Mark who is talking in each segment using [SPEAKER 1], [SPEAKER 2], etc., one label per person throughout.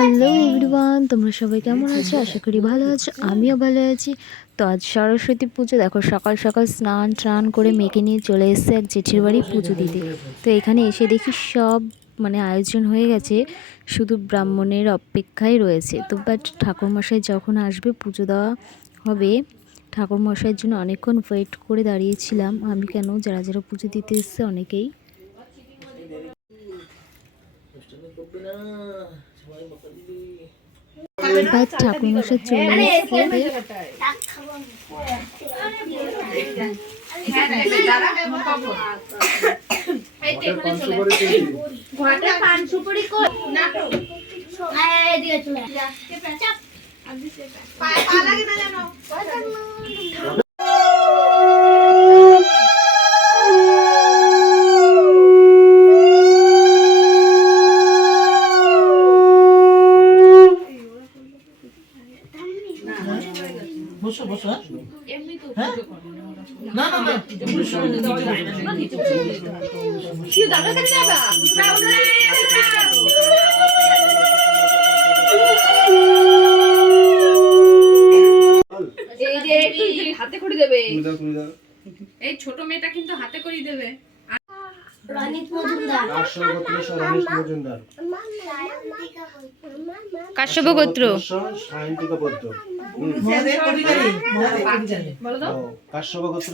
[SPEAKER 1] Hello everyone তোমরা সবাই কেমন আছো? আশা করি ভালো আছো আমিও ভালো আছি। তো আজ সরস্বতী পুজো দেখো সকাল সকাল স্নান টান করে মেয়েকে নিয়ে চলে এসেছে এক জেঠির বাড়ি পুজো দিতে। তো এখানে এসে দেখি সব মানে আয়োজন হয়ে গেছে শুধু ব্রাহ্মণের অপেক্ষায় রয়েছে। তো বাট ঠাকুরমশাই যখন আসবে পুজো দেওয়া হবে ঠাকুরমশাইয়ের জন্য অনেকক্ষণ ওয়েট করে দাঁড়িয়েছিলাম। আমি কেন যারা যারা পুজো দিতে এসছে অনেকেই। এবার ঠাকুরমশাই চলে এসছে।
[SPEAKER 2] বসো বসো হ্যাঁ? না না।
[SPEAKER 3] এই হাতে করে দেবে
[SPEAKER 4] এই ছোট মেয়েটা কিন্তু হাতে করিয়ে দেবে
[SPEAKER 1] কাশ্যপ গোত্র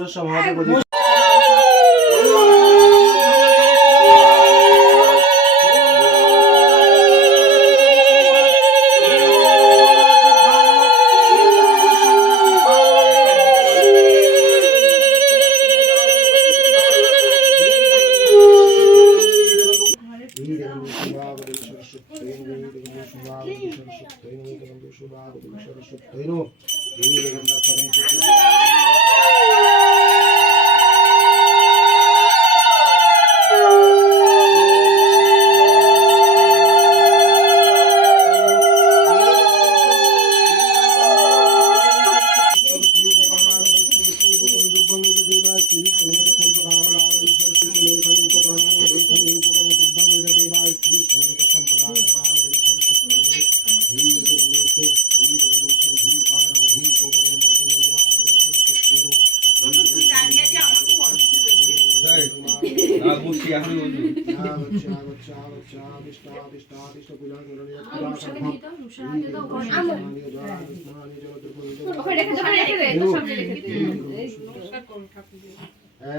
[SPEAKER 5] সায়ন্তিকা পদ্ম
[SPEAKER 2] মহাদেব অধিকারী মহাদেব অধিকারী
[SPEAKER 4] বলো তো
[SPEAKER 5] কাশ্যপ গোত্র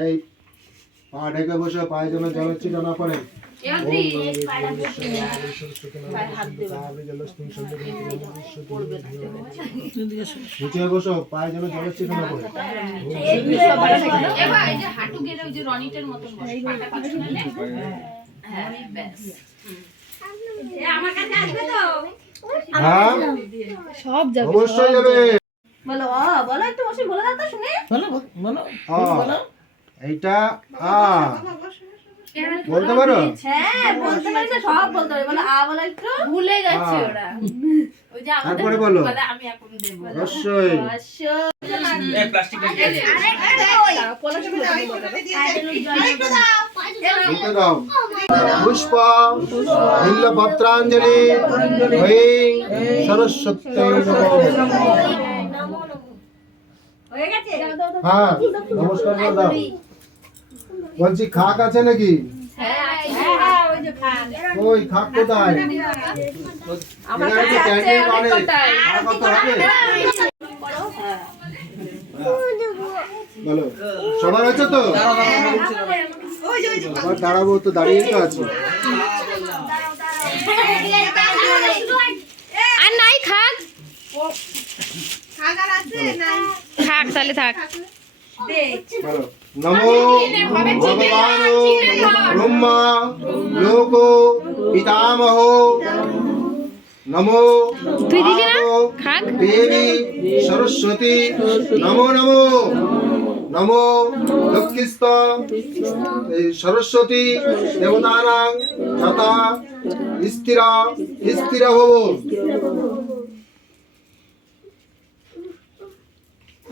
[SPEAKER 5] এই পা ঢেকে বসে পায়ে যেন জলের ছিটা না পড়ে। নিচে বসো পায়ে যেন জলের ছিটা পড়ে।
[SPEAKER 4] এবার এই যে হাঁটু গেড়ে ওই যে রনিটের মতন বস পাটা পিছনে নে ব্যাস। আমার কাছে আসবে তো?
[SPEAKER 1] সব যাবে
[SPEAKER 5] অবশ্যই যাবে।
[SPEAKER 6] বলো বলো একটু বসে বলে দাও তো শুনে।
[SPEAKER 2] বলো বলো বলো।
[SPEAKER 5] এইটা আ। বলতে পারো?
[SPEAKER 6] হ্যাঁ বলতে পারি না সব বলতে পারি। বলো আ বলো একটু।
[SPEAKER 4] ভুলে যাচ্ছে
[SPEAKER 5] আ।
[SPEAKER 4] ওরা। ওই যে আমাদের
[SPEAKER 5] তারপরে বলো।
[SPEAKER 4] বলে আমি এখন দেব।
[SPEAKER 5] অবশ্যই। দিতে দাও। পুষ্প হয়ে সরস্বতী
[SPEAKER 6] হয়ে গেছে?
[SPEAKER 5] হ্যাঁ নমস্কার দাও। বলছি খাক আছে নাকি?
[SPEAKER 6] হ্যাঁ ওই যে খান
[SPEAKER 5] ওই খাক কোথায়? হবে? বলো। সবার আছে তো? আবার দাঁড়াবো তো দাঁড়িয়ে তো আছে।
[SPEAKER 1] আর নাই খাক। থাক তাহলে থাক।
[SPEAKER 5] নমো ভগবান ব্রহ্মা লোক পিতামহ। নমো? দেবী সরস্বতী। নমো নমো। নমো লক্ষ্মীস্ত। সরস্বতী দেবতানাং যথা স্থিরা স্থির ভব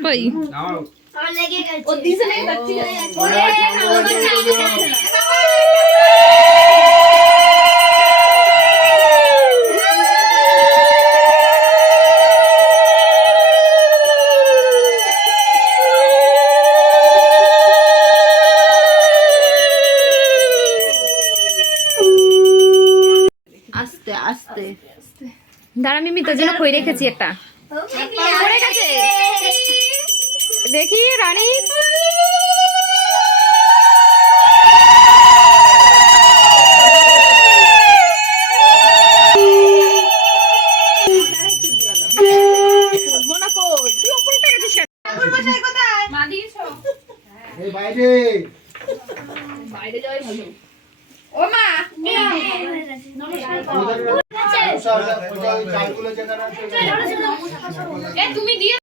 [SPEAKER 5] কই
[SPEAKER 3] ও দিছে না যাচ্ছি
[SPEAKER 6] আস্তে আস্তে
[SPEAKER 4] দাঁড়া মিমি তোর জন্য কই রেখেছি একটা পড়ে গেছে দেখি রানী।
[SPEAKER 5] বাইরে।
[SPEAKER 3] বাইরে যাওয়াই ভালো ও মা
[SPEAKER 4] এ তুমি দিয়ে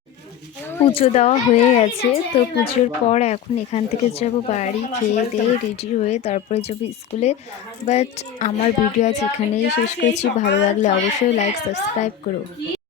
[SPEAKER 1] পুজো দেওয়া হয়ে গেছে। তো পুজোর পর এখন এখান থেকে যাব বাড়ি, খেয়ে দিয়ে রেডি হয়ে তারপরে যাব স্কুলে বাট আমার ভিডিও আজ এখানেই শেষ করেছি। ভালো লাগলে অবশ্যই লাইক সাবস্ক্রাইব করো।